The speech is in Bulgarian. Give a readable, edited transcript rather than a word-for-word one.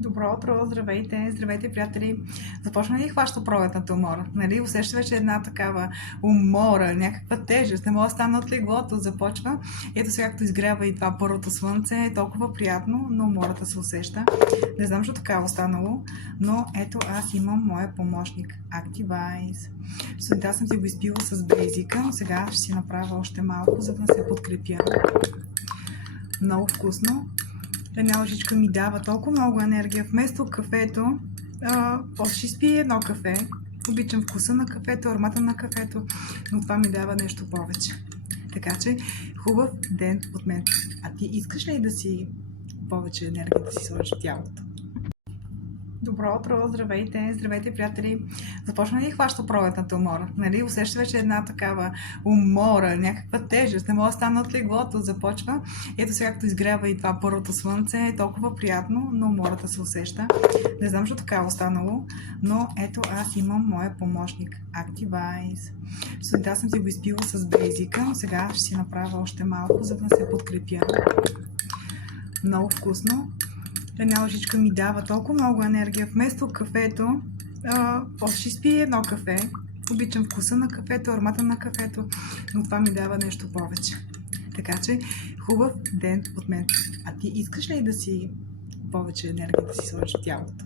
Добро утро, здравейте, здравейте, приятели! Започна ли хваща пролетната умора? Нали? Усеща вече една такава умора, някаква тежест, не мога да стана от леглото, започва. Ето сега, като изгрява и това първото слънце, е толкова приятно, но умората се усеща. Не знам, защо така е останало, но ето аз имам моя помощник Activise. Сутринта съм си го изпила с бейзика, но сега ще си направя още малко, за да се подкрепя. Много вкусно. Една лъжичка ми дава толкова много енергия. Вместо кафето, после ще изпия едно кафе. Обичам вкуса на кафето, аромата на кафето, но това ми дава нещо повече. Така че, хубав ден от мен. А ти искаш ли да си повече енергия да си сложиш в тялото? Добро утро, здравейте, здравейте, приятели! Започна ли хваща пролетната умора? Нали? Усеща вече една такава умора, някаква тежест, не мога да стана от леглото, започва. Ето сега, като изгрява и това първото слънце, е толкова приятно, но умората се усеща. Не знам, защо така е останало, но ето аз имам моя помощник Activise. Сутринта съм си го изпила с бейзика, но сега ще си направя още малко, за да се подкрепя. Много вкусно. Една лъжичка ми дава толкова много енергия. Вместо кафето, после ще изпия едно кафе. Обичам вкуса на кафето, аромата на кафето, но това ми дава нещо повече. Така че, хубав ден от мен. А ти искаш ли да си повече енергия да си сложиш в тялото?